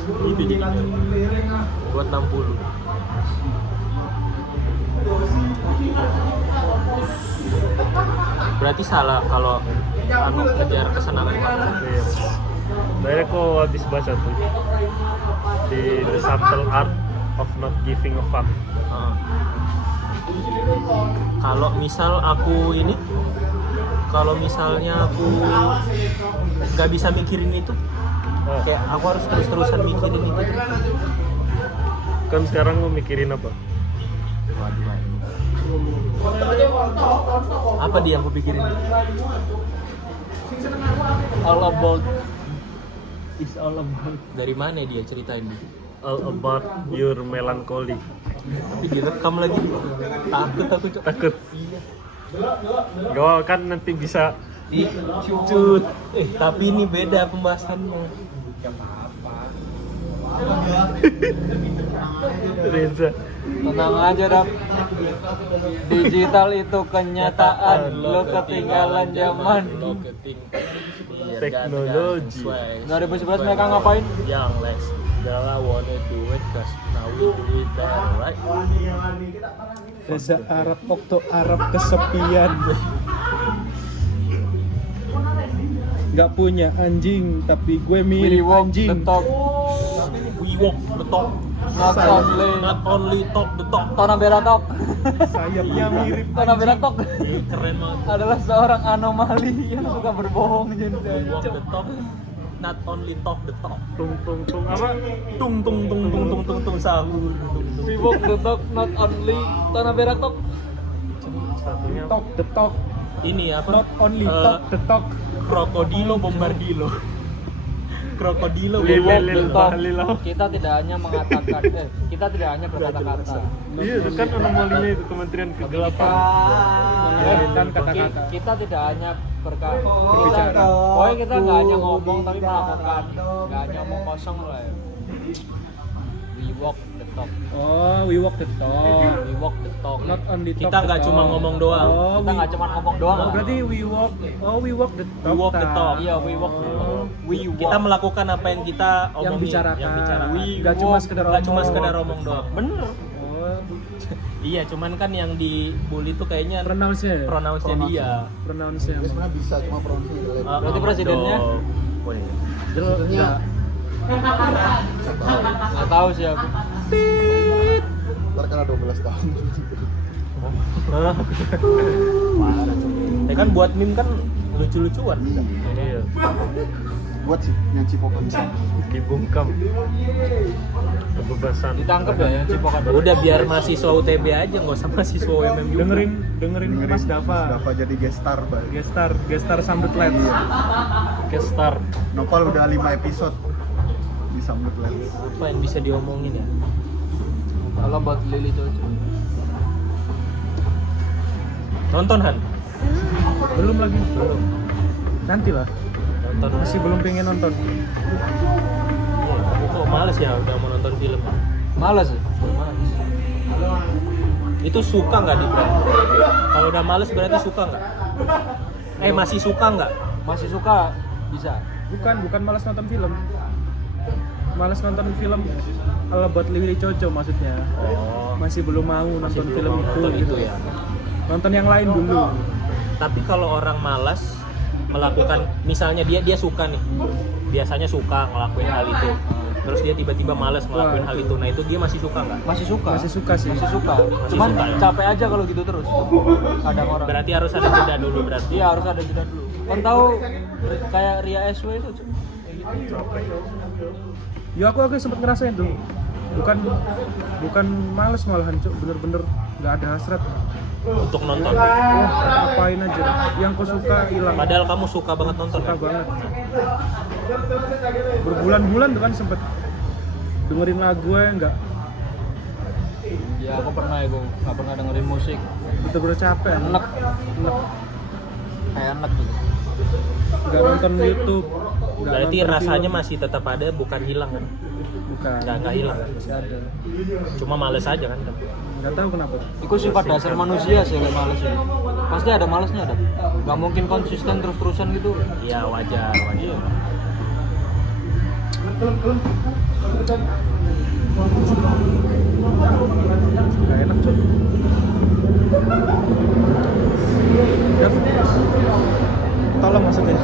Itu jadinya buat 60. Berarti salah kalau aku kejar kesenangan makan. Iya. Dari aku habis baca tuh di The Subtle Art of Not Giving a Fuck. Kalau misal aku ini, kalau misalnya aku nggak bisa mikirin itu, kayak aku harus terus-terusan mikirin itu. Kan sekarang mau mikirin apa? Apa dia yang aku pikirin? All about is all about Dari mana dia ceritain? all about your melancholy. Tapi direkam lagi. Takut aku Cok. Takut. Iya. Gak kan nanti bisa Cut. Tapi ini beda pembahasannya. Reza. Tenang aja Dap. Digital itu kenyataan. Lo ketinggalan zaman. Teknologi. 2011 mereka ngapain? Yang Lex, girl I wanna do it cause now we do it better, right? Reza Arab waktu Arab kesepian. Gak punya anjing tapi gue We mirip walk the anjing. talk, We walk the talk, not only. not only talk the talk. Tona Beratok. Sayapnya mirip Tona Beratok Keren banget. adalah seorang anomali yang suka berbohong jadi. We walk the talk, not only talk the talk. Tung tung tung apa? Tung tung tung tung tung tung tung sahur. We walk the talk, not only. Tona Beratok. Satunya Talk the talk, Ini apa? not only talk the talk. Krokodilo bombardilo. Krokodilo We walk Lil the talk. Bahlil. Kita tidak hanya mengatakan, kita tidak hanya berkata-kata. Iya, itu kan anomalinya itu Kementerian Kegelapan. Menginginkan kata-kata. Kita tidak hanya berbicara. Pokoknya kita nggak hanya ngomong tapi melakukan. Nggak hanya ngomong kosong lah ya. We walk the talk. Oh, we walk the talk. We walk the talk. Not only talk. Kita the nggak cuma talk. ngomong doang. Oh, Kita nggak cuma ngomong doang. Oh, berarti we walk. Oh, we walk the talk. walk the talk. Iya, we walk the talk. We walk. Kita melakukan apa yang kita omongin, Yang bicarakan. yang bicarakan. Nggak cuma sekedar Nggak cuma omong. sekedar omong doang. Bener. Oh, Iya, cuman kan yang dibully tuh kayaknya pronounce-nya ya? pronounce-nya dia. Pronounce-nya. Dia sebenarnya bisa, cuma pronunciasi jelek. Berarti presidennya? Oh iya. Sebenarnya Nggak tahu sih aku. ntar kan ada 12 tahun. Ya kan buat meme kan lucu-lucuan bisa. Iya, Buat sih yang cipokan. dibungkam. Kebebasan. Ditangkap ya yang cipokan. Udah biar mahasiswa UTB aja, nggak usah mahasiswa UMM juga. Dengerin Mas Dava. Dapat jadi gestar, Pak. Gestar Sambut Lens. Gestar. Novel udah 5 episode di Sambut Lens. Apa yang bisa diomongin ya? Kalau buat Lili cocok. Nonton Han? Belum lagi. Belum. Nanti lah. Nonton Masih belum pengen nonton. Iya, kamu kok males ya udah mau nonton film? Males ya? Males. Itu suka nggak di Bram? Kalau udah males berarti suka nggak? Masih suka nggak? Masih suka bisa. Bukan malas nonton film. Malas nonton film ala buat Liwi Coco maksudnya. Oh, Masih belum mau masih nonton belum film mau itu nonton gitu. itu ya. Nonton yang lain dulu. Tapi kalau orang malas melakukan, misalnya dia suka nih, biasanya suka ngelakuin hal itu, terus dia tiba-tiba malas ngelakuin hal itu, nah itu dia masih suka nggak? Masih suka. Masih suka sih. Masih suka. Cuman suka ya? capek aja kalau gitu terus. Kadang orang. Berarti harus ada jeda dulu berarti. Iya harus ada jeda dulu. Kan tahu kayak Ria SW itu. Cuk. Kayak gitu. Ya aku sempet ngerasain tuh. Bukan males malahan, Cuk. Bener-bener nggak ada hasrat. Untuk nonton. Apain aja. Yang kau suka hilang. Padahal kamu suka banget nonton Suka kan? banget. Berbulan-bulan tuh kan sempet dengerin lagu ya nggak Ya aku pernah ya gue nggak pernah dengerin musik. bener-bener capek. Enak. Enak. Kayak enak gitu. Nggak nonton YouTube. Nggak Berarti nonton rasanya film. masih tetap ada, bukan hilang kan? bukan. Nggak hilang kan? Masih ada. Cuma males aja kan? Nggak tahu kenapa. Itu sifat dasar manusia sih yang males ini. Pasti ada malesnya ada. Gak mungkin konsisten terus-terusan gitu. Iya wajar. Gak enak cok. Dev, tolong maksudnya.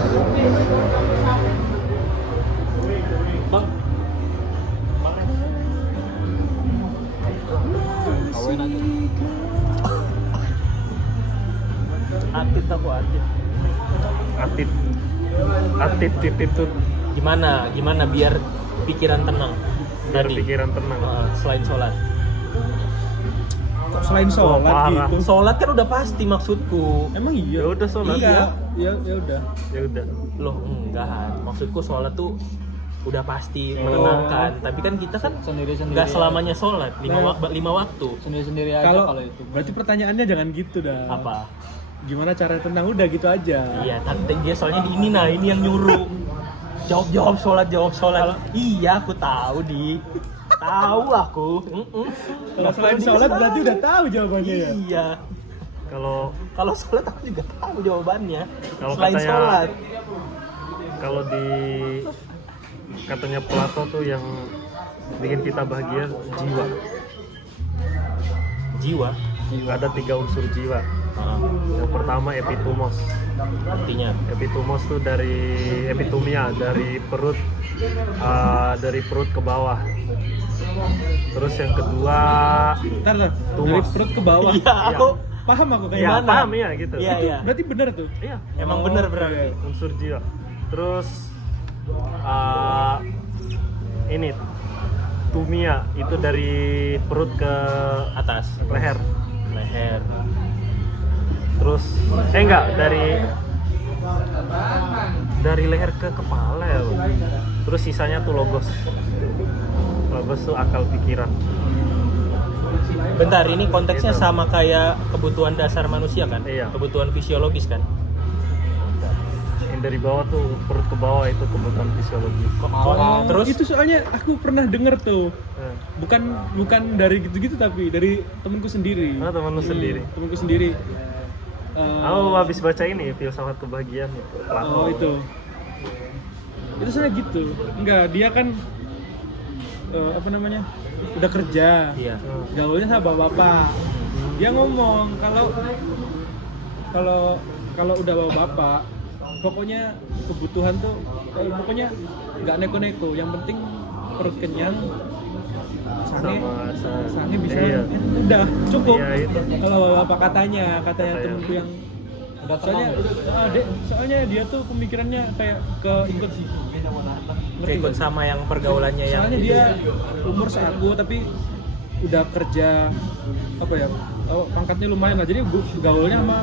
Kawin aja. Atit aku atit. Atit itu Gimana biar pikiran tenang? biar Tadi. pikiran tenang. Selain sholat. Kok selain sholat parah. gitu? Sholat kan udah pasti maksudku. Emang iya? Ya udah sholat. Iya. Ya udah. Ya udah. Loh enggak, maksudku sholat tuh udah pasti Oh. menenangkan. Tapi kan kita kan Sendiri-sendiri. nggak selamanya sholat, Nah. 5 waktu. Sendiri-sendiri aja Kalau kalau itu. berarti pertanyaannya jangan gitu dah. Apa? Gimana cara tenang udah gitu aja. Iya, tapi dia soalnya ini yang nyuruh. Jawab sholat. Iya, aku tahu tahu aku. Kalau selain sholat berarti udah tahu jawabannya ya. Iya. Kalau Sholat aku juga tahu jawabannya. Kalau Selain katanya- sholat. kalau di katanya Plato tuh yang bikin kita bahagia jiwa. Ada 3 unsur jiwa. Yang pertama epitomos. Artinya Epitomos tuh dari epitomia, dari perut ke bawah. Terus yang kedua Ntar dari Tumos. perut ke bawah. Iya, aku Paham aku kayak ya mana. paham ya gitu. Iya, Itu iya. berarti benar tuh. Iya, Emang Oh, bener iya. berarti. unsur jiwa. Terus ini tumia itu dari perut ke Atas leher. leher. Terus enggak dari leher ke kepala ya Bang. Terus sisanya tuh logos tuh akal pikiran. Bentar, ini konteksnya Gitu. sama kayak kebutuhan dasar manusia kan? Iya. Kebutuhan fisiologis kan? Yang dari bawah tuh perut ke bawah itu kebutuhan fisiologis. Terus Itu soalnya aku pernah denger tuh. Nah, Bukan dari gitu-gitu tapi dari temenku sendiri. Oh, temen lu sendiri. Temenku sendiri. Aku habis baca ini filsafat kebahagiaan itu. Plato. Oh itu soalnya gitu. Enggak, dia kan apa namanya, udah kerja, iya. gaulnya sama bapak. Dia ngomong kalau udah bawa bapak, pokoknya kebutuhan tuh pokoknya nggak neko-neko. Yang penting perut kenyang, sange bisa, Iya. udah cukup. Iya, itu. Kalau bapak katanya Katanya. temenku yang Udah soalnya tenang. soalnya dia tuh pemikirannya kayak ikut Ikut sama yang pergaulannya yang soalnya dia umur seaku tapi udah kerja apa ya, pangkatnya lumayan lah, jadi gaulnya sama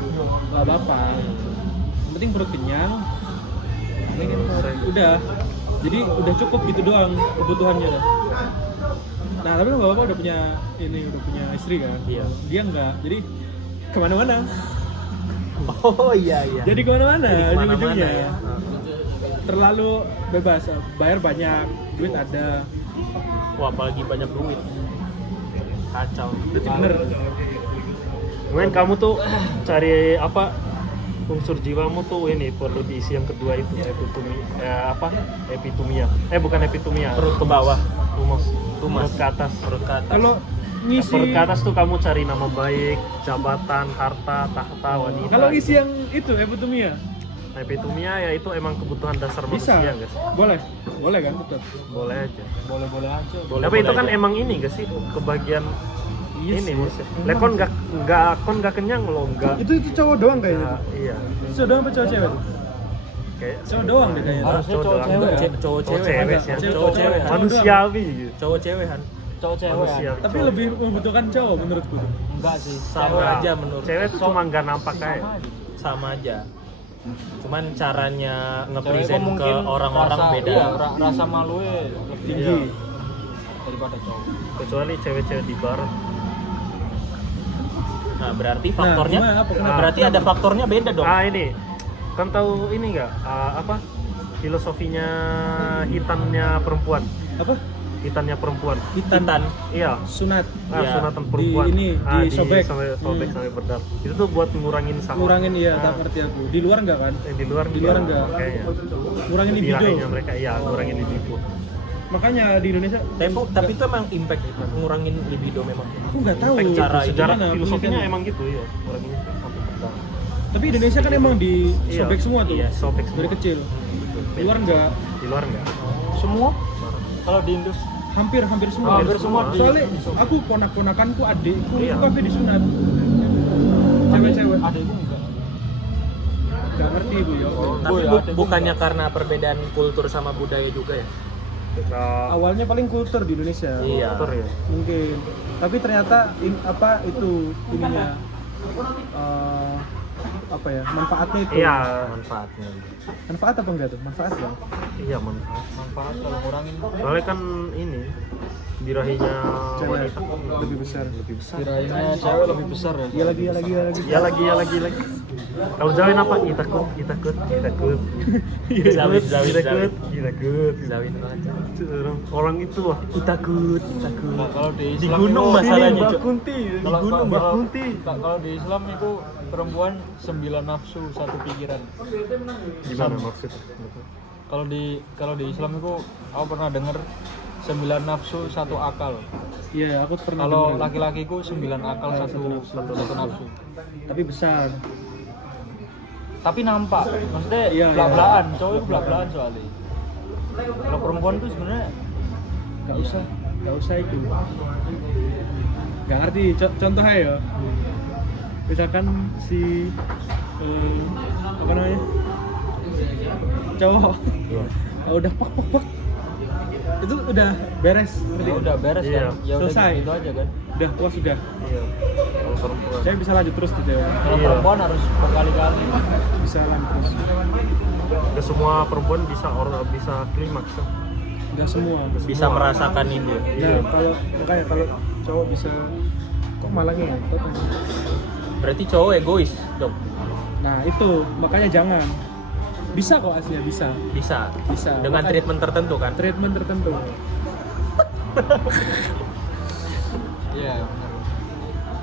bapak. Yang penting perut kenyang, udah, jadi udah cukup gitu doang kebutuhannya dah. Nah tapi bapak udah punya istri kan, Iya. dia enggak, jadi kemana-mana. Oh iya. Jadi kemana-mana, Jadi kemana-mana ujung-ujungnya. ya. Terlalu bebas, bayar banyak, duit ada. Wah, apalagi banyak duit. Kacau. Berarti bener. Mungkin kamu tuh cari apa unsur jiwamu tuh ini perlu diisi yang kedua itu epitomia. Bukan epitomia. Perut ke bawah, Tumos. Tumas. Perut ke atas. perut ke atas. Kalau ngisi, Perut ke atas tuh kamu cari nama baik, jabatan, harta, tahta, wanita. kalau isi yang itu epitomia, Epitomia ya itu emang kebutuhan dasar bisa, manusia guys. boleh kan, betul. Boleh aja. Boleh-boleh aja. Tapi itu kan aja. emang ini gak sih kebagian Iya ini sih. maksudnya. Lah kon nggak kenyang loh enggak. Itu cowok doang kayaknya. Nah, iya. Itu cowok doang apa cowok cewek? Kayak Cowok doang deh kayaknya. Harusnya cowok cowok doang. cewek ya. Cowok Cowok cewek. cewek Ada. sih. Cowok cewek. Cowok Manusiawi gitu. Cowok cewek Han. Cowok cewek ya. Manusiawi. Tapi Cowok. lebih membutuhkan cowok menurutku. Enggak sih. Sama Nah, aja menurut. Cewek tuh cuma nggak nampak kayak. Sama aja. Cuman caranya Cewek nge-present kok ke mungkin orang-orang rasa- beda. iya, rasa malunya lebih Tinggi. Iya. daripada cowok. Kecuali cewek-cewek di bar. Nah, berarti faktornya gimana? Apa? Kenapa? berarti ada faktornya beda dong. Ah ini, kan tahu ini nggak apa filosofinya hitannya perempuan? Apa? Hitannya perempuan. Hitan. Iya. Sunat. Iya. Sunatan perempuan. disobek. sampai sobek sampai berdarah. Itu tuh buat ngurangin sahwat. Ngurangin, iya, Nah, tak ngerti aku. Di luar enggak kan? di luar Di luar enggak. kayaknya. Ngurangin libido. Bilahnya mereka iya ngurangin libido. Makanya di Indonesia Tapi itu emang impact itu, ngurangin libido memang. aku nggak tahu Impact cara Sejarah gimana filosofinya penelitiannya. emang gitu ya, orang ini sampai berdarah. Tapi Indonesia kan emang disobek Iya. semua tuh. Iya, sobek semua. Dari kecil. Di luar enggak, Di luar enggak? Semua? Kalau di Indus hampir semua. Hampir semua di- Soalnya aku ponakanku adikku Iya. itu kabeh disunat. Cewek-cewek. adekku enggak. Enggak ngerti ibu ya. Tapi ya, ada bukannya karena perbedaan kultur sama budaya juga ya? Nah, Awalnya paling kultur di Indonesia. Iya. motor ya. Mungkin. Tapi ternyata ininya apa ya? Manfaatnya itu. Iya, Manfaatnya. Manfaat apa enggak tuh? Manfaat ya. iya manfaat. Manfaat kalau ngurangin Soalnya kan ini birahinya Cewek wanita kan lebih besar. lebih besar. kirainnya cewek lebih besar ya. Iya lagi. Ya lagi. Kalau Jawa apa? Itakut. Zawin. Zawin banget. Orang itu wah. Takut. Nah, kalau di Di Islam gunung itu- masalahnya, Mbak Cok. Kunti. Di Kalau- gunung Mbak kalau- Kunti. Kalau di Islam itu perempuan 9 nafsu, 1 pikiran. Gimana maksudnya? Kalau di Islam itu aku pernah dengar 9 nafsu, 1 akal. Iya, aku pernah Kalau dengar. laki-lakiku 9 akal, 1 nafsu. Tapi besar. Tapi nampak, maksudnya Iya, belak-belakan, cowok itu belak-belakan soalnya. Kalau perempuan tuh sebenarnya Gak usah itu. Gak ngerti. Contohnya ya. Misalkan si apa namanya? Cowok. Iya. Udah pak. Itu udah beres. Ngerti ya nggak? udah beres Iya. kan, ya udah Selesai. gitu aja kan. Udah puas sudah. Iya. Kalau perempuan. Saya bisa lanjut terus tuh cewek. Kalau Iya. perempuan harus berkali-kali. Bisa lanjut terus. Gak semua perempuan bisa klimaks. Enggak semua. Bisa merasakan itu. Nah, makanya kalau cowok bisa kok malah ngentot. Berarti cowok egois dong. Nah, itu makanya jangan. Bisa kok aslinya bisa. Bisa. Bisa. Dengan Makanya- treatment tertentu kan. Treatment tertentu. Iya.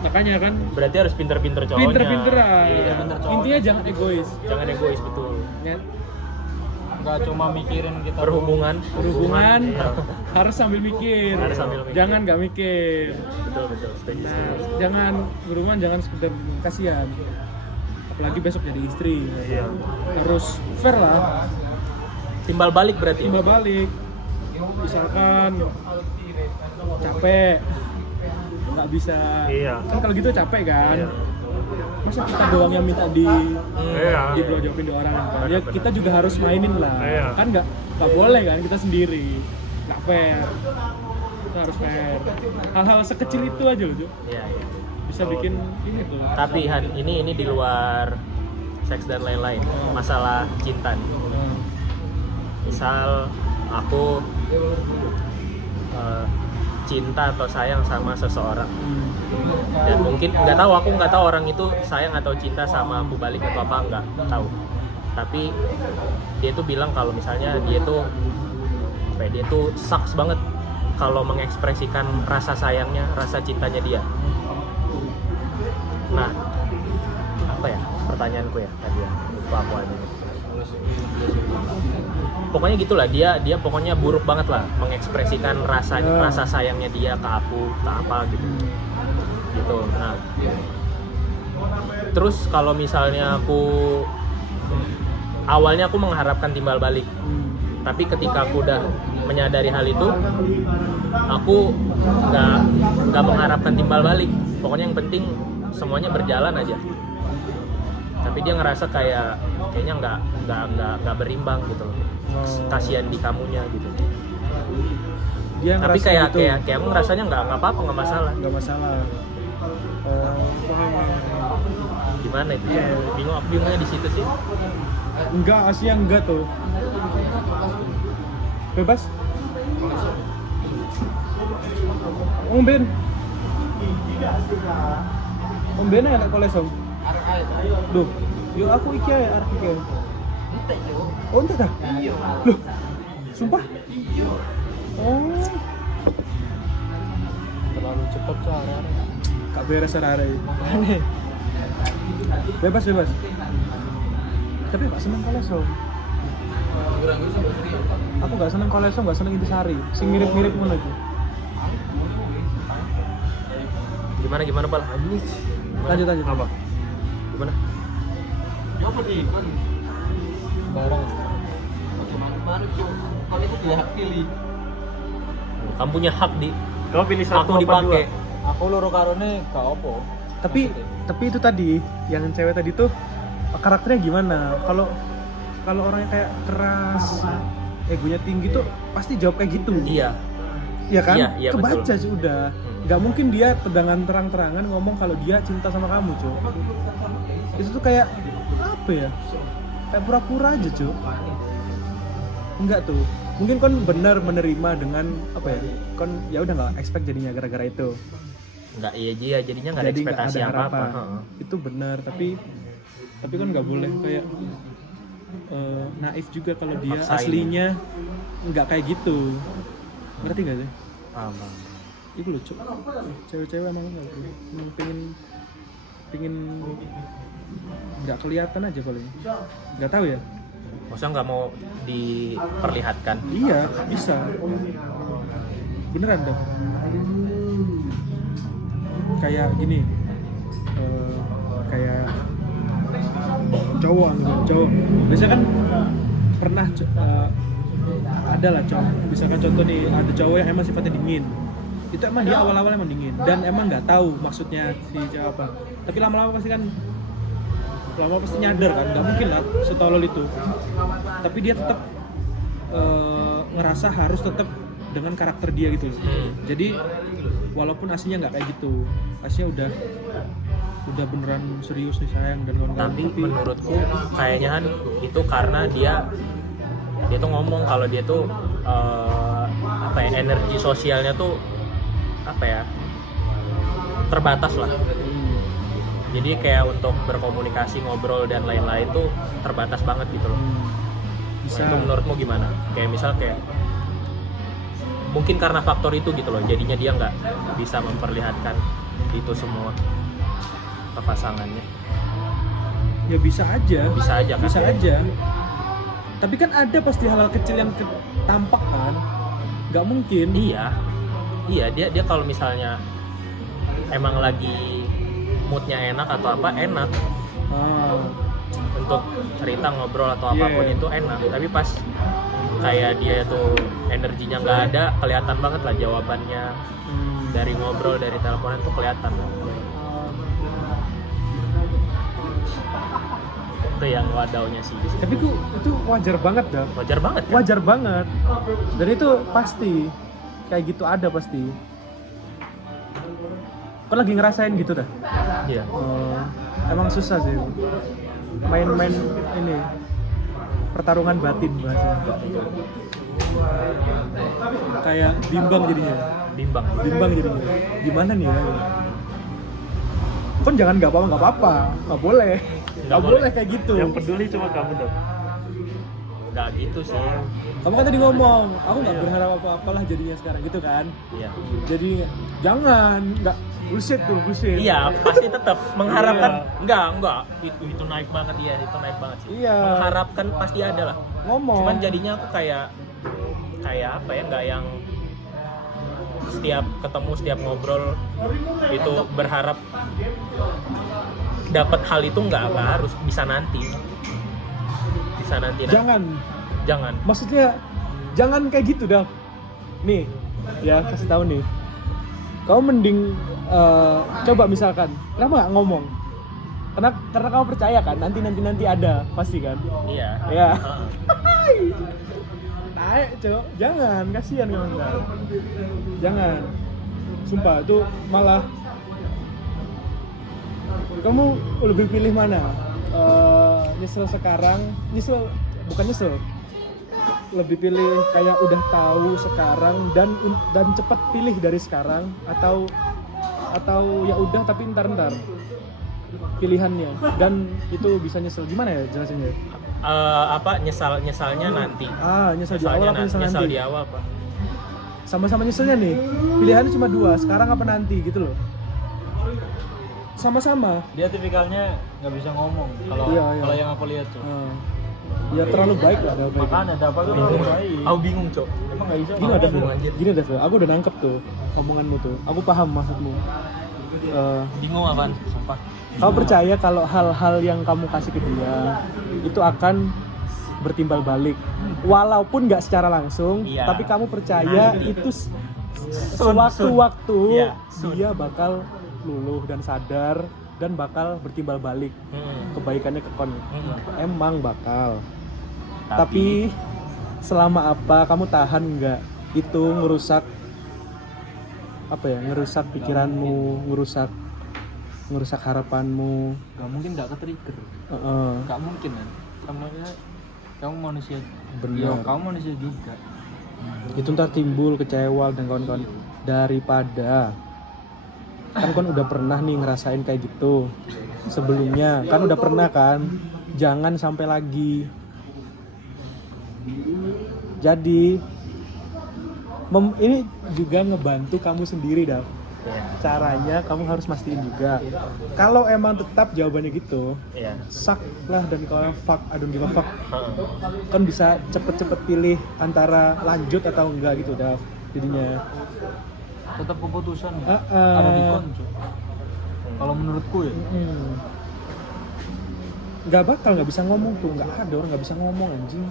Makanya kan Berarti harus pinter-pinter cowoknya. pinter-pinteran. Iya. Pinter cowoknya. Intinya jangan egois. Jangan egois betul. Ya, Nggak cuma mikirin kita Berhubungan. berhubungan Iya. harus sambil mikir. Harus sambil mikir. Jangan nggak mikir. Betul. Setuju. Nah, jangan berhubungan, jangan sekedar kasihan. Apalagi besok jadi istri. Iya. Harus fair lah. Timbal balik berarti. Timbal balik. Misalkan capek, nggak bisa. Iya. Kan kalau gitu capek kan. Iya. Masa kita doang yang minta Iya. diblowjobin di orang kan? Ya kita juga harus mainin lah. Iya. Kan nggak boleh kan kita sendiri. Nggak fair. Kita harus fair. Hal-hal sekecil itu aja loh, Jo. Iya. Bisa bikin ini tuh. Tapi Han, ini di luar seks dan lain-lain. Masalah cinta nih. Nah, Misal aku cinta atau sayang sama seseorang, dan mungkin aku nggak tahu orang itu sayang atau cinta sama aku balik atau apa, nggak tahu. Tapi dia tuh bilang kalau misalnya dia tuh sucks banget kalau mengekspresikan rasa sayangnya, rasa cintanya dia. Nah, apa ya pertanyaanku ya tadi ya, lupa aku aja. Pokoknya gitulah, dia pokoknya buruk banget lah mengekspresikan rasa sayangnya dia ke aku, ke apa gitu. Nah, terus kalau misalnya awalnya aku mengharapkan timbal balik, tapi ketika aku udah menyadari hal itu, aku nggak mengharapkan timbal balik. Pokoknya yang penting semuanya berjalan aja. Tapi dia ngerasa kayaknya nggak berimbang gitu loh. Kasihan di kamunya gitu. dia Tapi ngerasa kayak gitu. aku ngerasanya nggak apa-apa, nggak masalah. Nggak masalah. Paham. Gimana itu? Iya. Aku bingungnya di situ sih. Enggak, Asia enggak tuh. Bebas. Om Ben. Om Ben enak koles om. Duh, yuk aku iki ae arek iki. Oh, entek dah? Iya. Loh. Sumpah? Oh, terlalu cepat tuh hari-hari. gak beres arek. Bebas. Tapi gak seneng koles om. Aku nggak seneng Koleso, nggak seneng Intisari. Sing mirip-mirip ngono iku. Gimana Bal? Lanjut. Apa? Gimana? Bareng. Kamu punya hak di Kau pilih satu aku apa dua? dipakai. Aku loro karone gak opo. Tapi itu tadi yang cewek tadi tuh karakternya gimana? Kalau orangnya kayak keras, egonya tinggi tuh pasti jawab kayak gitu. Iya. Iya kan? Iya, Kebaca betul. sih udah. Gak mungkin dia dengan terang-terangan ngomong kalau dia cinta sama kamu, Cuk. Itu tuh kayak apa ya? Kayak pura-pura aja, Cuk. Enggak tuh. Mungkin kon benar menerima dengan apa ya? Kon ya udah nggak expect jadinya gara-gara itu. Nggak iya jadinya nggak ada Jadi nggak ekspektasi ada apa-apa. harapan. Heeh. Itu benar, tapi kan nggak boleh kayak naif juga kalau dia Maksain. aslinya nggak kayak gitu. Ngerti nggak sih? Paham. Itu lucu. Cewek-cewek emang pingin nggak kelihatan aja paling. Nggak tahu ya. Masa nggak mau diperlihatkan? Iya, bisa. Beneran dah. Kayak gini. Kayak cowok. Biasanya kan pernah ada lah cowok. Misalkan contoh nih, ada cowok yang emang sifatnya dingin. Itu emang dia awal-awal emang dingin dan emang nggak tahu maksudnya si cewek apa. Tapi lama-lama pasti nyadar kan, nggak mungkin lah setolol itu. Tapi dia tetap ngerasa harus tetap dengan karakter dia gitu. Jadi walaupun aslinya nggak kayak gitu, aslinya udah beneran serius nih sayang dan kawan-kawan. Tapi menurutku kayaknya kan itu karena dia tuh ngomong kalau dia tuh energi sosialnya tuh terbatas lah. Jadi kayak untuk berkomunikasi, ngobrol dan lain-lain tuh terbatas banget gitu loh. Bisa. Nah, itu menurutmu gimana? Kayak misal mungkin karena faktor itu gitu loh, jadinya dia nggak bisa memperlihatkan itu semua ke pasangannya. Ya bisa aja kan? Bisa aja. Tapi kan ada pasti hal-hal kecil yang tampak kan. Nggak mungkin. Iya dia kalau misalnya emang lagi moodnya enak atau apa enak untuk cerita ngobrol atau apapun itu enak. Tapi pas kayak dia tuh energinya nggak ada, kelihatan banget lah jawabannya dari ngobrol, dari teleponan tuh kelihatan. Itu yang wadaunya sih. Tapi itu wajar banget dah. Wajar banget kan? Wajar banget. Dan itu pasti kayak gitu ada pasti. Kau lagi ngerasain gitu dah? Iya. Emang susah sih main-main ini pertarungan batin bahasa. Kayak bimbang jadinya. Bimbang Jadinya. Gimana nih ya? Kon jangan nggak apa-apa, nggak boleh kayak gitu. Yang peduli cuma kamu dong. Nggak gitu sih. Kamu kan tadi ngomong, aku nggak berharap apa-apalah jadinya sekarang gitu kan? Iya. Jadi jangan, nggak bullshit. Iya, pasti tetap mengharapkan. Enggak. Itu naik banget ya, itu naik banget sih. Iya. Mengharapkan pasti ada lah. Ngomong. Cuman jadinya aku kayak apa ya, nggak yang setiap ketemu, setiap ngobrol itu berharap dapat hal itu nggak harus, bisa nanti. Jangan. Maksudnya jangan kayak gitu dah. Nih, ya kasih tahu nih. Kamu mending coba misalkan, kenapa nggak ngomong? Karena kamu percaya kan, nanti ada pasti kan. Iya. Ya. Taek, Cok. Jangan, kasihan kamu kan. Jangan. Sumpah itu malah kamu lebih pilih mana? Nyesel sekarang, bukan nyesel. Lebih pilih kayak udah tahu sekarang dan cepet pilih dari sekarang atau ya udah tapi ntar pilihannya dan itu bisa nyesel. Gimana ya jelasinnya? Nyesalnya nanti. Nyesel di awal apa nyesel nanti? Di awal apa? Sama-sama nyeselnya nih. Pilihannya cuma dua, sekarang apa nanti gitu loh. Sama-sama. Dia tipikalnya nggak bisa ngomong kalau Iya. kalau yang aku lihat tuh. Ya terlalu baik lah Dav. Makanya dapat tuh Bingung. terlalu baik. Aku bingung, Cok. Emang nggak bisa. Gini ada Bingung, anjir. gini ada aku udah nangkep tuh omonganmu tuh. Aku paham maksudmu. Bingung apaan? Sumpah. Kau percaya kalau hal-hal yang kamu kasih ke dia itu akan bertimbal balik, walaupun nggak secara langsung, Iya. tapi kamu percaya Nanti. itu Sun. sewaktu-waktu Iya, sun. dia bakal luluh dan sadar dan bakal bertimbal balik kebaikannya ke kon. Emang bakal. Tapi selama apa kamu tahan nggak itu ngerusak apa ya, ngerusak pikiranmu, ngerusak harapanmu. Gak mungkin nggak ke-trigger. Heeh. Gak mungkin kan. Kamu manusia. Bener. Iya, kamu manusia juga. Itu ntar timbul kecewa dan kawan-kawan. Daripada kan udah pernah nih ngerasain kayak gitu sebelumnya, kan udah pernah kan, jangan sampai lagi. Jadi ini juga ngebantu kamu sendiri Dav. Caranya kamu harus mastiin juga kalau emang tetap jawabannya gitu, Iya. suck lah dan kalau fuck, I don't give a fuck, kan bisa cepet-cepet pilih antara lanjut atau enggak gitu Dav jadinya. Tetap keputusan Ah, ada di kon, Cok. Kalau menurutku ya. Nggak bisa ngomong tuh, nggak ada orang nggak bisa ngomong anjing.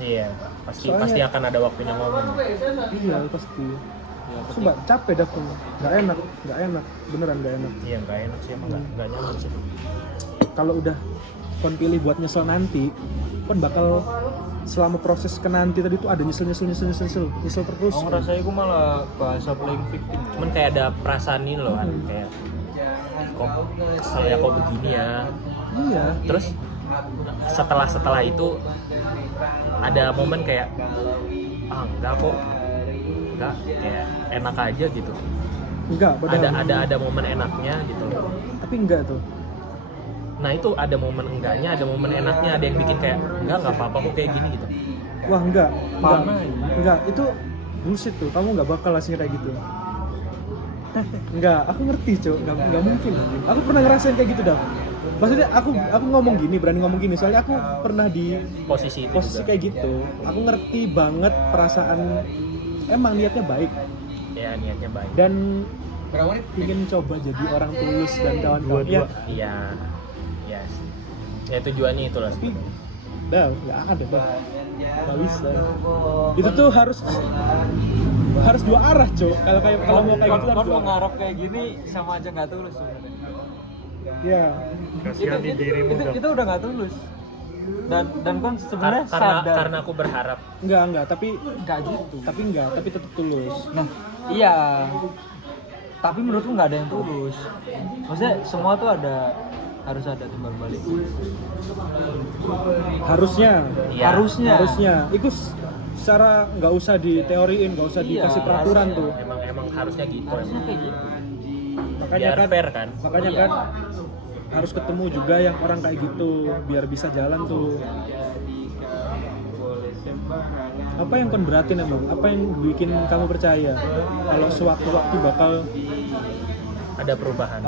Iya, pasti Soalnya- pasti akan ada waktunya ngomong. Iya pasti. Ya, Sumpah capek Dav tuh, nggak enak, beneran nggak enak. Iya, nggak enak sih, emang nggak nyaman sih. Kalau udah kon pilih buat nyesel nanti, kon bakal selama proses ke nanti tadi tuh ada nyesel terus. Aku ngerasa aku malah bahasa playing victim. Cuman kayak ada perasaan ini loh kan, kayak kok kesel ya kok begini ya. Iya. Terus setelah itu ada momen kayak enggak kok, enggak, kayak enak aja gitu. Enggak, Ada momen enaknya gitu loh. Tapi enggak tuh. Nah itu ada momen enggaknya, ada momen enaknya, ada yang bikin kayak enggak apa-apa kok kayak gini gitu. Wah enggak. Parah. Enggak, itu bullshit tuh. Kamu nggak bakal hasilnya kayak gitu. Enggak, aku ngerti Cok, enggak mungkin. Aku pernah ngerasain kayak gitu dah. Maksudnya aku ngomong gini, berani ngomong gini soalnya aku pernah di Posisi itu posisi juga. kayak gitu. Aku ngerti banget perasaan, emang niatnya baik Ya niatnya baik. dan ingin coba jadi orang tulus dan kawan-kawan. Dua-dua. Iya. Iya sih. Ya tujuannya itulah Tapi sebenarnya. dah, nggak ada dah. Nggak bisa. Itu tuh harus dua arah Cok. Kalau mau kayak gitu harus Kon dua arah. mengharap kayak gini sama aja nggak tulus sebenarnya. Iya. Kasihani dirimu Dav. Itu udah nggak tulus. Dan kon sebenarnya sadar. Karena aku berharap Enggak, tapi nggak gitu. tapi tetap tulus. Nah, iya. Tapi menurutku nggak ada yang tulus. Maksudnya semua tuh harus ada timbal balik. Harusnya. Iya. Harusnya. Itu secara nggak usah diteoriin, nggak usah Iya, dikasih peraturan harusnya. tuh. emang harusnya gitu. Harusnya kayak gitu. Makanya Biar fair kan. Makanya Iya. kan harus ketemu juga yang orang kayak gitu biar bisa jalan tuh. Apa yang kon beratin emang? Apa yang bikin kamu percaya kalau sewaktu-waktu bakal Ada perubahan.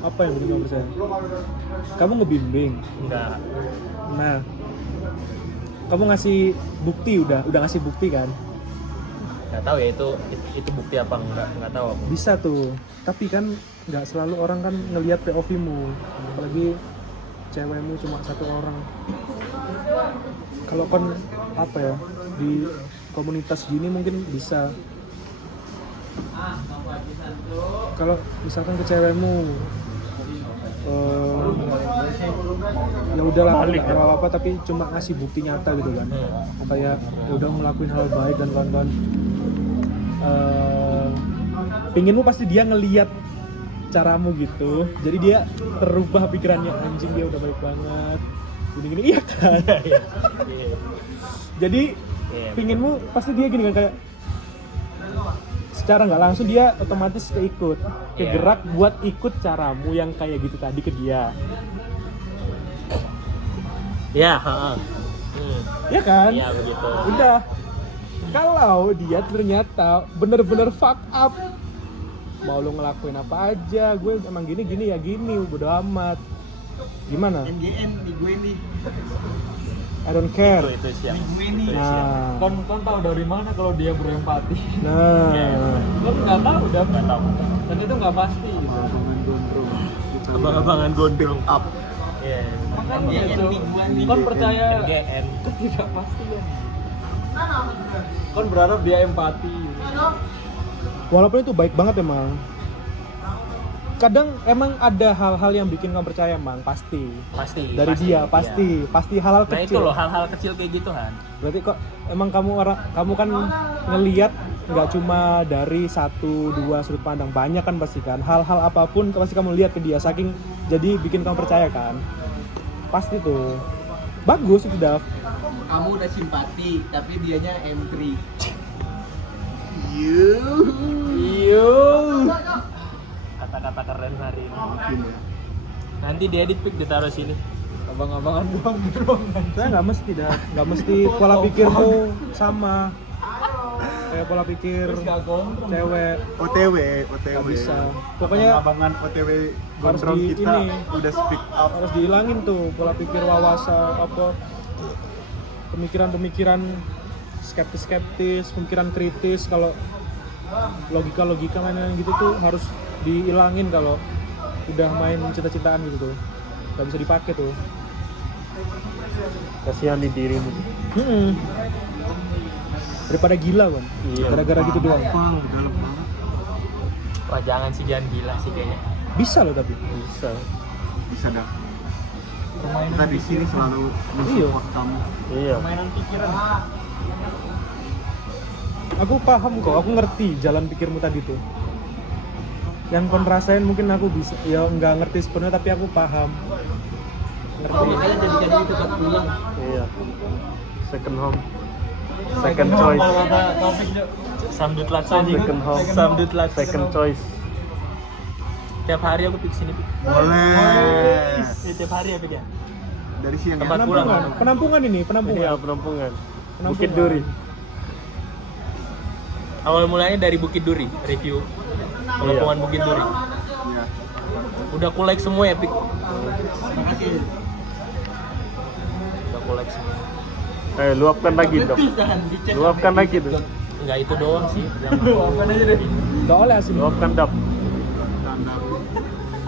apa yang bikin kamu percaya? Kamu ngebimbing. Enggak. Nah, kamu ngasih bukti udah ngasih bukti kan? Nggak tahu ya itu bukti apa nggak tahu aku. Bisa tuh. Tapi kan nggak selalu orang kan ngelihat POV-mu. Apalagi cewekmu cuma satu orang. Kalau kon apa ya di komunitas gini mungkin bisa. Kalau misalkan ke cewekmu ya udahlah Balik, nggak apa-apa tapi cuma ngasih bukti nyata gitu kan. Kayak ya udah ngelakuin hal baik dan kawan-kawan. Pinginmu pasti dia ngeliat caramu gitu, jadi dia terubah pikirannya, anjing dia udah baik banget gini-gini, iya kan? Iya. Jadi Iya. pinginmu pasti dia gini kan, kayak secara nggak langsung dia otomatis kegerak buat ikut caramu yang kayak gitu tadi ke dia, Ya, heeh. ya kan? Iya begitu. Udah, kalau dia ternyata bener-bener fuck up, mau lo ngelakuin apa aja, gue emang gini ya gini, bodo amat. Gimana? MGN di gue nih. I don't care. Itu siap. Di gue nih. Nah, Kon tahu dari mana kalau dia berempati? nah, Kon nggak tahu dan Nggak tahu. dan itu nggak pasti gitu. Abang-abangan gondrong. Up. Iya. MGN di gua nih. Kon percaya MGN. ketidakpastian. Kon berharap dia empati. walaupun itu baik banget emang. Kadang emang ada hal-hal yang bikin kamu percaya emang pasti. Pasti. Dari pasti, dia iya. pasti hal-hal Nah kecil. itu loh hal-hal kecil kayak gitu Han. Berarti kok emang kamu kan ngelihat nggak cuma dari 1-2 sudut pandang, banyak kan pasti kan. Hal-hal apapun pasti kamu lihat ke dia, saking jadi bikin kamu percaya kan. Pasti tuh. Bagus itu Dav. Kamu udah simpati, tapi dianya M3. Kata-kata keren hari ini. Mungkin ya. Nanti dia edit pic ditaruh sini. Abang-abangan doang. Saya nggak mesti dah, nggak mesti pola pikir tuh sama. Kayak pola pikir Terus nggak kontrol. cewek OTW. nggak bisa. Pokoknya abangan OTW harus gondrong di kita ini. udah speak up. harus dihilangin tuh pola pikir wawasan apa pemikiran skeptis, pemikiran kritis. Kalau logika mainan gitu tuh harus dihilangin kalau udah main cinta-cintaan gitu tuh. Gak bisa dipakai tuh. Kasihani dirimu. Daripada gila kan. Iya. Gara-gara gitu doang. Dalam banget. Wah jangan sih, jangan gila sih kayaknya. Bisa loh tapi. Bisa. Bisa dah. Kita di sini selalu Iya. mensupport kamu. Iya. Mainan pikiran. Aku paham kok, aku ngerti jalan pikirmu tadi tuh. Yang kon rasain mungkin aku bisa, ya nggak ngerti sepenuhnya tapi aku paham. Ngerti. Makanya jadikan ini tempat pulang. Iya. Second home. Second choice. Kalau kata Taufik Jo. Samdut laksa anjing. Second home. Samdut laksa. Second choice. Tiap hari aku pic sini pic. Boleh. Tiap hari ya pic ya. Dari siang Tempat ya. pulang. Penampungan ini, Iya, penampungan. penampungan. Penampungan. Bukit Duri. Awal mulanya dari Bukit Duri, review penampungan Bukit Duri. Iya. Udah aku like semua ya pic. Makasih. Udah aku like semua. Luapkan lagi dong. Luapkan lagi tuh. Enggak itu doang sih. Luapkan aja deh. Nggak oleh asli. Luapkan dap.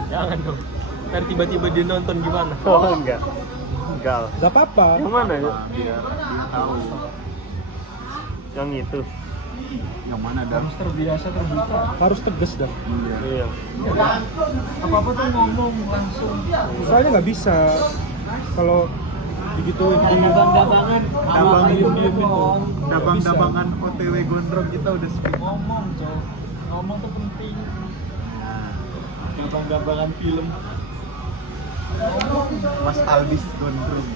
Jangan dong. Ntar tiba-tiba dia nonton gimana? Oh enggak. Enggak. Nggak apa-apa. Yang mana ya? Biar tahu Yang itu. yang mana dan. Harus terbiasa terbuka. Harus tegas dah. Iya. Apa-apa tuh ngomong langsung. Soalnya nggak bisa kalau digituin di Dabang-dabangan. Dabang-diemin tuh. Dabang-dabangan OTW gondrong kita udah speak. Ngomong, Cok. Ngomong tuh penting. Dabang-dabangan film. Mas Albis gondrong.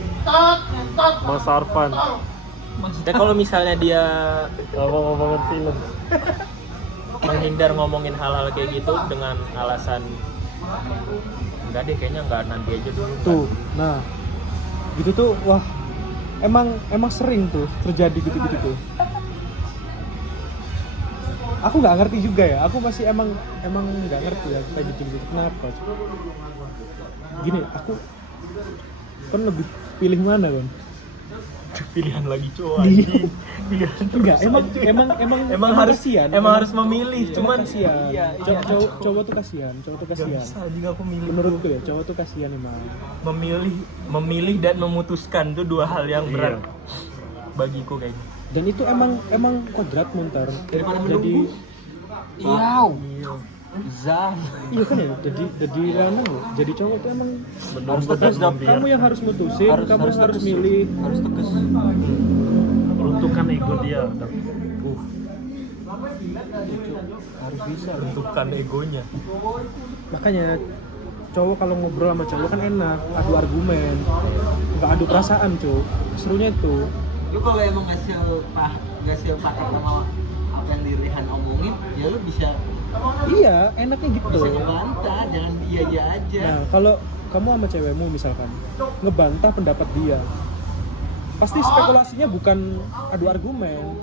Mas Arfan. Ya kalau misalnya dia Ngomong-ngomongin film. menghindar ngomongin hal-hal kayak gitu dengan alasan enggak deh kayaknya enggak, nanti aja dulu. tuh. Nah, gitu tuh wah emang sering tuh terjadi gitu-gitu tuh. Aku nggak ngerti juga ya. Aku masih emang nggak ngerti ya kayak gitu-gitu. Kenapa? Gini, aku kan lebih pilih mana kan? Pilihan lagi cowok anjing. Enggak, emang harus kasihan. emang harus memilih, cuman kasihan. Iya, Cowok tuh kasihan, cowok tuh nggak kasihan. bisa anjing aku milih. Menurutku ya, cowok tuh kasihan emang. Memilih dan memutuskan tuh dua hal yang berat Iya. bagiku kayaknya. Dan itu emang kodrat muntar. Daripada Jadi menunggu. Iya. Zah. iya kan ya, jadi lanang loh. Jadi cowok tuh emang Harus tegas dong. kamu yang harus mutusin, kamu yang harus tegas. milih. Harus tegas. Peruntukan ego dia. Harus bisa bentukkan egonya. Makanya cowok kalau ngobrol sama cowok kan enak, adu argumen, nggak adu perasaan cuy. Serunya itu. Lu kalau emang ngasih paket sama apa yang Rihan omongin, ya lu bisa Iya, enaknya gitu. ngebantah, jangan iya aja. Nah, kalau kamu sama cewekmu misalkan ngebantah pendapat dia, pasti spekulasinya bukan adu argumen.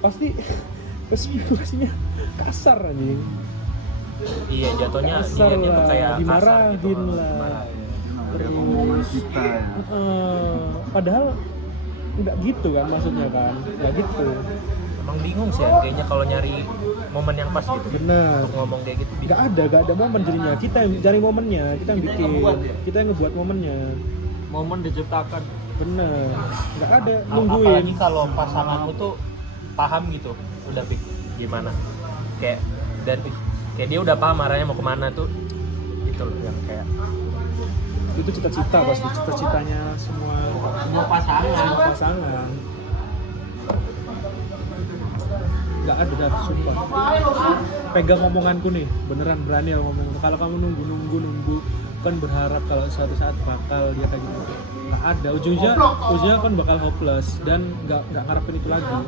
Pasti spekulasinya kasar anjing. Iya, jatuhnya Kasar dilihatnya tuh lah, kayak kasar dimarahin gitu. lah. Ada omongan kita ya. Padahal nggak gitu kan maksudnya kan, nggak gitu. Emang bingung sih kayaknya kalau nyari momen yang pas gitu. Benar. Untuk ngomong kayak gitu. Nggak ada momen jadinya. Kita yang cari momennya, kita yang bikin, kita yang ngebuat momennya. Momen diciptakan. Bener. Nggak ada Apalagi nungguin. kalau pasanganmu tuh paham gitu, udah Pik, gimana? Kayak kayak dia udah paham arahnya mau kemana tuh, gitu loh yang kayak Itu cita-cita pasti, cita-citanya semua pasangan. Nggak ada dah, sumpah. Pegang omonganku nih, beneran berani aku ngomong. Kalau kamu nunggu kan berharap kalau suatu saat bakal dia kayak gitu. Nggak ada, ujungnya kan bakal hopeless dan nggak ngarepin itu lagi.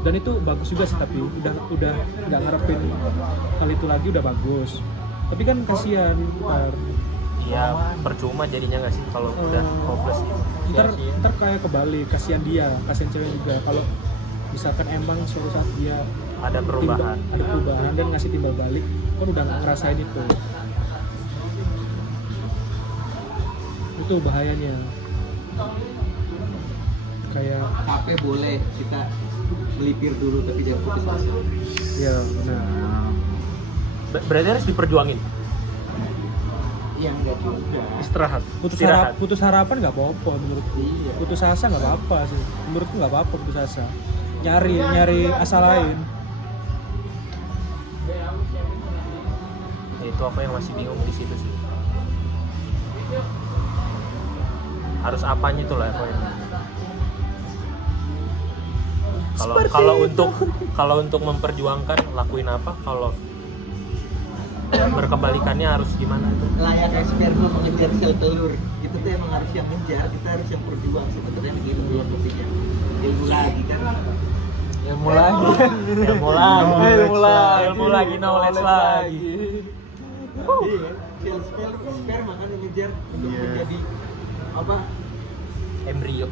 Dan itu bagus juga sih, tapi udah nggak ngarepin hal itu lagi udah bagus. Tapi kan kasihan ya percuma jadinya nggak sih kalau udah hopeless gitu. ntar kayak kebalik, kasihan dia, kasihan cewek juga kalau misalkan emang suatu saat dia Ada perubahan. ada perubahan dan ngasih timbal balik, kan udah nggak ngerasain itu bahayanya. Kayak Capek boleh kita melipir dulu tapi jangan putus asa. ya benar. Berarti harus diperjuangin. Iya enggak juga. Istirahat. Putus harapan nggak apa-apa menurutku. Iya. Putus asa nggak apa-apa sih, menurutku nggak apa-apa putus asa. Nyari asa lain. Ya, itu aku yang masih bingung di situ sih. Harus apanya itu lah aku yang. Kalau untuk memperjuangkan lakuin apa, kalau berkebalikannya harus gimana itu? Layak sperma mengejar sel telur. Itu tuh emang harus yang ngejar, kita harus yang berjuang sebenarnya gitu filosofinya. Ilmu lagi kan. Ilmu lagi. Ilmu lagi, knowledge lagi. Iya, sel sperma kan yang ngejar untuk menjadi apa? Embrio.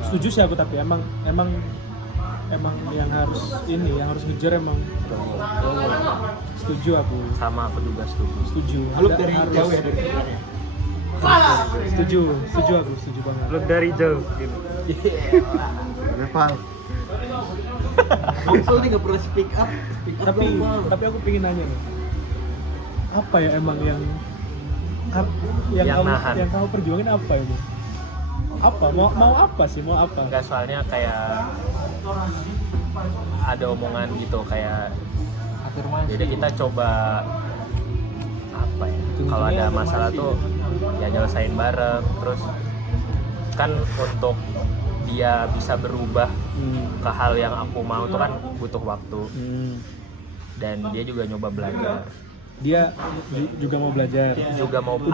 Setuju sih aku, tapi emang yang harus ngejar emang. Setuju aku. Sama aku juga Setuju. Lu Ada- dari harus. jauh ya dari sebenarnya. Setuju aku, setuju banget. Lu dari jauh gitu. Level. Betul nih nggak perlu speak up Tapi dong, Bang. aku pengen nanya nih. Apa ya emang yang Yang nahan. yang kamu perjuangin apa ini? Apa? Mau apa sih? Mau apa? Enggak, soalnya kayak ada omongan gitu kayak Afirmasi. jadi kita coba apa ya, kalau ada masalah tuh ya nyelesain bareng, terus kan untuk dia bisa berubah ke hal yang aku mau tuh kan butuh waktu, dan dia juga nyoba belajar, Dia juga mau belajar.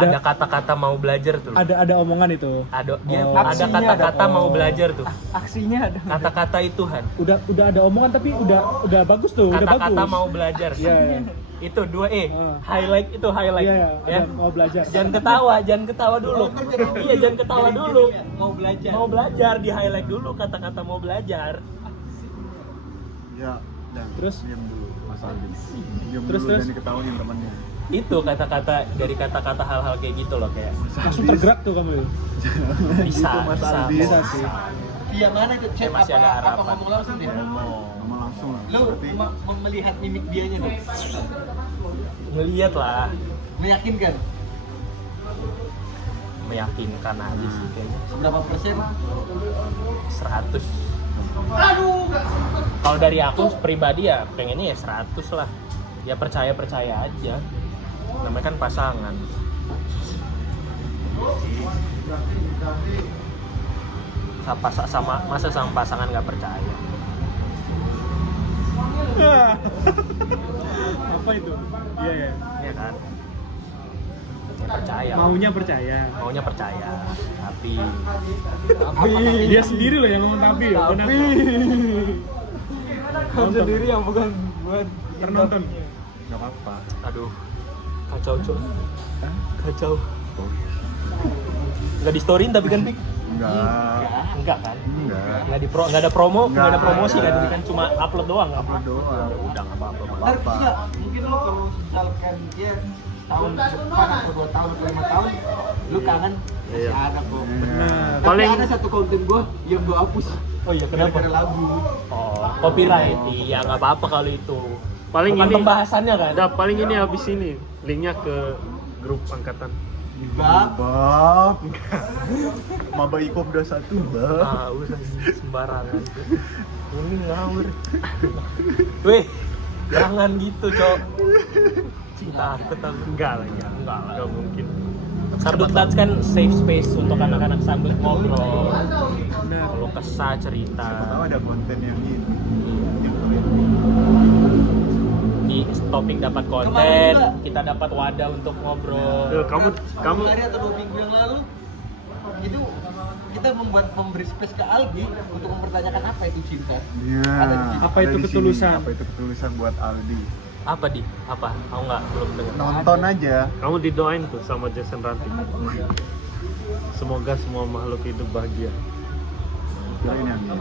ada kata-kata mau belajar tuh, Ada omongan itu. ada aksinya kata-kata ada. mau belajar tuh, Aksinya ada. kata-kata itu Han, Udah ada omongan tapi udah bagus tuh, udah bagus. kata-kata mau belajar. Iya. Itu 2E, highlight itu highlight. Iya, Ya. ada mau belajar. Jangan ketawa dulu. Iya, jangan ketawa dulu. Mau belajar di highlight dulu kata-kata mau belajar. Ya, dan Terus? diam dulu masalah gitu. Diam Terus, dulu terus? dan diketahuin temannya. Itu kata-kata dari kata-kata hal-hal kayak gitu loh, kayak Langsung tergerak tuh kamu. bisa. Bisa sih. Via mana itu chat Masih ada apa harapan. ngomong langsung deh. Sama langsung lah. Lu Berarti melihat mimik dianya dong. Ngeliat lah, Meyakinkan meyakinkan aja sih kayaknya. seberapa persen? 100. Kalau dari aku pribadi ya pengennya ya 100 lah. Ya percaya aja. Namanya kan pasangan. Masa sama pasangan nggak percaya? Apa itu? Iya. Iya kan? Ya percaya. Maunya percaya. Maunya percaya. Tapi Dia sendiri loh yang ngomong tapi ya. Benar. Kamu sendiri yang bukan buat Ternonton. nggak apa-apa. aduh, kacau. Kacau. Nggak di storyin tapi kan Pik. Enggak kan? Enggak. Nggak ada promo, nggak ada Nggak promosi kan? ada. Ini kan cuma upload doang kan? Upload doang. Udah nggak apa-apa. Ntar juga mungkin lo kalau misalkan dia tahun depan atau 2 tahun atau 5 tahun lu kangen masih Iya. ada kok. Benar. Tapi Paling- ada satu konten gua yang gua hapus. Oh iya, kenapa? Gara-gara lagu. Oh, copyright. Iya, nggak apa-apa kalau itu. Paling Bukan ini pembahasannya kan? Ada paling ini habis ini linknya ke grup angkatan. Bab. Bab. Maba Ikom 21, Bab. Ah, udah sembarangan. Ini ngawur. Weh, jangan gitu, Cok. Cinta aku tahu. Enggak lah, enggak. Enggak lah. Enggak mungkin. Sambut Lats kan safe space untuk anak-anak sambil ngobrol. Nah, Kalau kesah cerita. Tahu ada konten yang ini. Di topik dapat Kemarin konten, juga. kita dapat wadah untuk ngobrol. Kamu hari atau 2 minggu yang lalu itu kita memberi space ke Albi untuk mempertanyakan apa itu cinta. Iya. Ada di sini. Apa ada itu di sini. ketulusan? Apa itu ketulusan buat Aldi? Apa di? Apa? Aku nggak belum dengar. Nonton aja. kamu didoain tuh sama Jason Ranti. Semoga semua makhluk hidup bahagia. Kirain yang ini.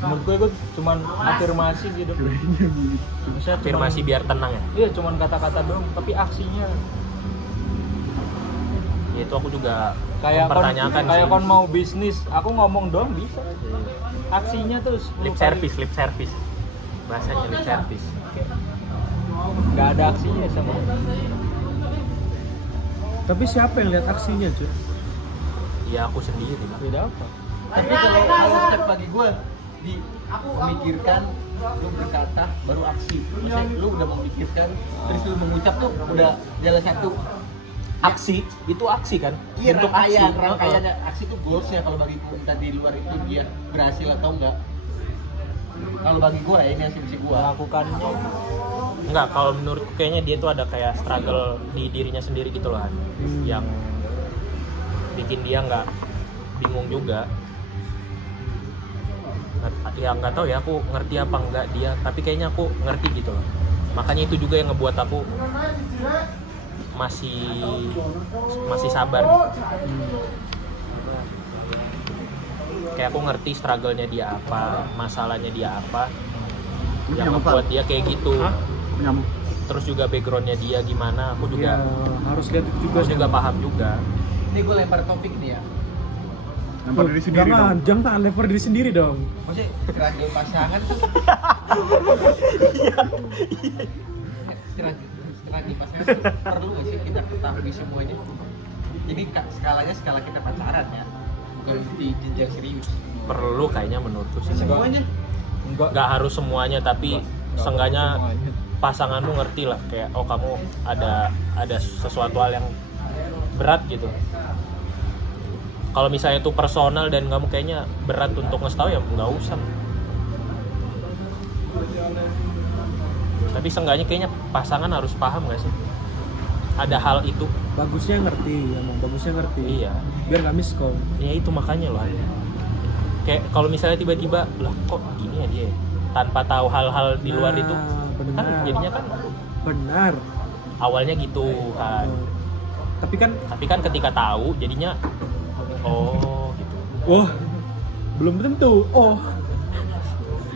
Menurut gue cuman afirmasi gitu. Kirain yang ini. Bisa Afirmasi biar tenang ya. Iya, cuman kata-kata doang, tapi aksinya Ya itu aku juga kayak mempertanyakan kayak sih. kon mau bisnis, aku ngomong doang bisa. Aksinya tuh 10 Lip kali. service, lip service. Bahasanya lip service. Nggak ada aksinya sama. tapi siapa yang lihat aksinya, cuy? Ya aku sendiri lah. Beda apa? Tapi kalau step bagi gua di memikirkan lu berkata baru aksi. Maksudnya lu udah memikirkan terus lu mengucap tuh udah jalan satu. Aksi, itu aksi kan? Iya, Bentuk rangkaiannya aksi itu goalsnya kalau bagi gua, entah di luar itu dia berhasil atau enggak. Kalau bagi gua ya ini asumsi gua. Melakukannya Enggak, kalau menurutku kayaknya dia tuh ada kayak struggle di dirinya sendiri gitu loh Han. Yang bikin dia nggak bingung juga. Ya nggak tahu ya aku ngerti apa enggak dia, tapi kayaknya aku ngerti gitu loh. Makanya itu juga yang ngebuat aku masih sabar. Kayak aku ngerti struggle-nya dia apa, masalahnya dia apa, yang ngebuat dia kayak gitu. Hah? Nyamuk. Terus juga background-nya dia gimana, aku Ya, juga harus lihat itu juga aku sih. juga paham juga. Ini gua lempar topik nih ya. Lempar diri sendiri Jangan, dong. jangan lempar diri sendiri dong. Maksudnya struggle pasangan tuh. Struggle pasangan tuh perlu nggak sih kita ketahui semuanya? Jadi skalanya skala kita pacaran ya, bukan di jenjang serius. Perlu kayaknya menurutku sih. Semuanya. Nggak harus semuanya, tapi seenggaknya pasanganmu ngerti lah kayak oh kamu ada sesuatu hal yang berat gitu. Kalau misalnya itu personal dan kamu kayaknya berat untuk ngasih tahu ya nggak usah. Tapi seenggaknya kayaknya pasangan harus paham nggak sih? Ada hal itu. Bagusnya ngerti, emang bagusnya ngerti. Iya. Biar nggak miskom. Ya itu makanya loh. Kayak kalau misalnya tiba-tiba lah kok gini ya dia tanpa tahu hal-hal di luar itu benar. kan jadinya kan Benar. awalnya gitu kan. Tapi kan Ketika tahu jadinya oh gitu. wah, belum tentu. Oh.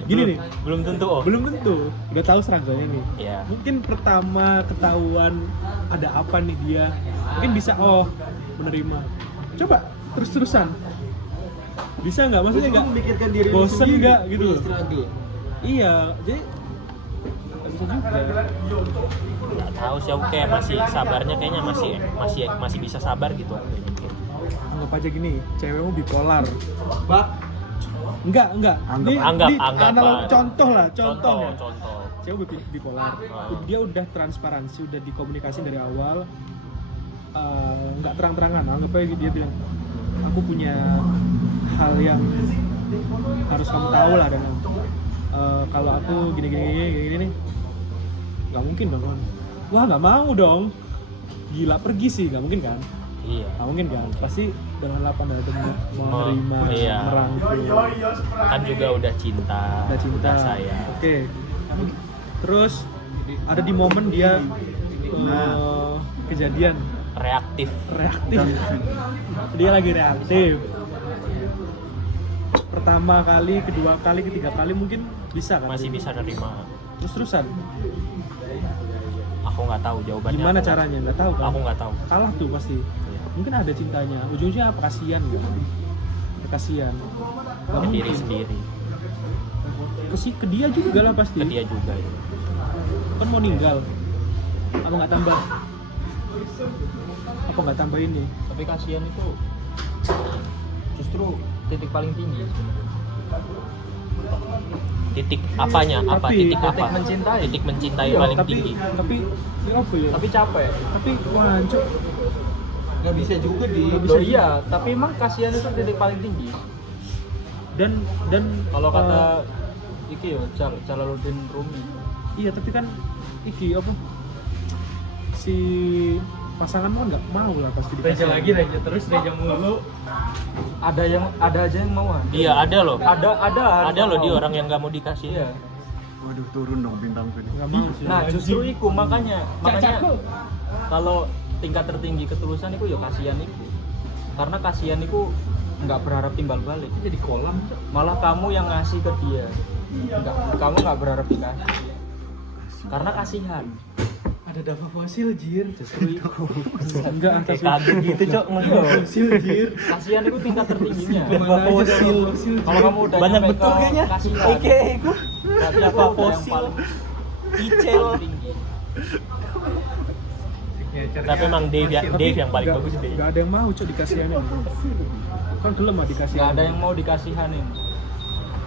Gini nih, Belum tentu oh. belum tentu. Udah tahu struggle-nya nih. Iya. Mungkin pertama ketahuan ada apa nih dia. Mungkin bisa menerima. Coba terus-terusan. Bisa nggak? Maksudnya nggak memikirkan diri lu bosen sendiri, nggak gitu lu loh. struggle. Iya, jadi nggak bisa juga. Nggak tahu sih aku kayak masih sabarnya kayaknya masih bisa sabar gitu. Anggap aja gini, cewekmu bipolar. Bak, Enggak. Anggap. Anggap. Contoh lah, contoh ya. Contoh. Cewek bipolar. Dia udah transparansi, udah dikomunikasi dari awal. Nggak terang-terangan. Anggap aja dia bilang, aku punya hal yang harus kamu tahu lah dan kalau aku gini nih, nggak mungkin dong. Wah nggak mau dong. Gila pergi sih, nggak mungkin kan? Iya. Nggak mungkin kan? Pasti dengan lapang dada menerima, iya. merangkul. Kan juga udah cinta. Udah cinta. Udah sayang. Oke. Terus ada di momen dia kejadian reaktif. Dia lagi reaktif. Pertama kali, kedua kali, ketiga kali mungkin bisa kan? Masih bisa nerima. Terus-terusan. Aku nggak tahu jawabannya. Gimana Aku caranya? Nggak tahu kan? Aku nggak tahu. Kalah tuh pasti. Iya. Mungkin ada cintanya. Ujungnya apa? Kasihan kan? Kasihan. Gak Ke diri mungkin. sendiri. Ke dia juga lah pasti. Ke dia juga ya. Kan mau ninggal. Apa nggak tambah? Apa nggak tambah ini? Tapi kasihan itu justru titik paling tinggi. Titik apanya? Apa? Tapi- Titik apa? titik mencintai. Titik mencintai Iya, paling tapi tinggi. ya apa ya? Tapi capek. Tapi wancuk. Nggak bisa juga di Loh iya, tapi emang kasihan itu titik paling tinggi. Dan Kalau eh, kata iki yo Jalaluddin Rumi. iya tapi kan iki apa? Si pasangan kan nggak mau lah pasti dikasih. Reja terus Reja mulu. Ada aja yang mau. Iya, ada loh. Ada Ada loh dia mau. orang yang nggak mau dikasih. Iya. Waduh, turun dong bintangku ini. Nggak mau sih. Nah, justru itu makanya kalau tingkat tertinggi ketulusan itu ya kasihan itu. Karena kasihan itu nggak berharap timbal balik. jadi kolam. Malah kamu yang ngasih ke dia. Kamu nggak berharap dikasih. Karena kasihan. Ada dava fosil jir. Justru itu. Enggak atas Kaget gitu, Cok. fosil jir. Kasihan itu tingkat tertingginya. Kemana aja fosil. Kalau kamu udah Banyak nyampe betul ke kayaknya. kasihan, Oke, itu. berarti Apa aku udah yang fosil? paling Icel. tinggi. Tapi emang Dave yang paling bagus deh. Nggak ada yang mau cok dikasihanin. Kan gelem mah dikasihanin. Nggak ada yang mau dikasihanin.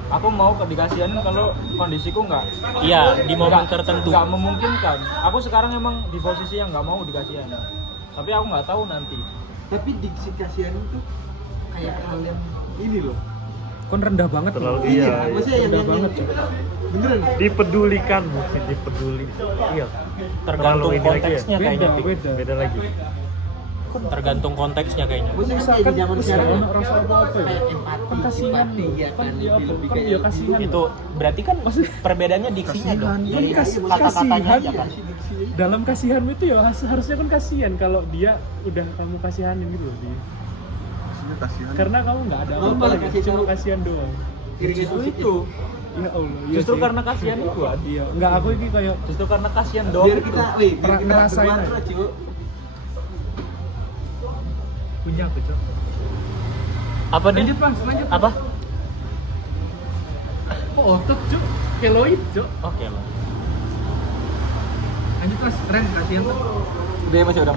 Aku mau ke dikasihanin kalau kondisiku nggak Iya, di momen nggak- tertentu. nggak memungkinkan. Aku sekarang emang di posisi yang nggak mau dikasihanin. Tapi aku nggak tahu nanti. Tapi diksi kasihan itu kayak kalian ini loh. Kon rendah banget Terlalu loh. iya. Maksudnya Rendah yang banget cok. beneran. Dipedulikan mungkin dipeduli. Iya. Tergantung Terlalu ini lagi ya? konteksnya kayaknya. Pik. Beda. Beda lagi. Tergantung konteksnya kayaknya. Maksudnya kayak di zaman sekarang Ono rasa apa ya? kayak empati, Kan kasihan simpati, loh. ya Kan kan ya apa? lebih Kan kayak ya kasihan. Itu berarti kan Maksudnya- perbedaannya diksinya dong. Kan Dari kata-katanya kasihan aja kan. dalam kasihanmu itu ya harusnya kan kasihan kalau dia udah kamu kasihanin gitu loh dia. Maksudnya kasihan. Karena kamu nggak ada Kamu apa-apa malah lagi, kasih cuma tahu. kasihan doang. Justru itu. Ya Allah. Iya Justru sih. karena kasihan itu kan. Iya, enggak aku ini kayak Justru karena kasihan doang. Biar kita, biar kita Ngerasain bermantra, aja. cuy. Punya aku, Cok. Apa nih? Lanjut. Apa? Kok otot, cuy? Keloid, cuy. Oke lah. Lanjut mas, keren kasihan tuh. Udah masih udah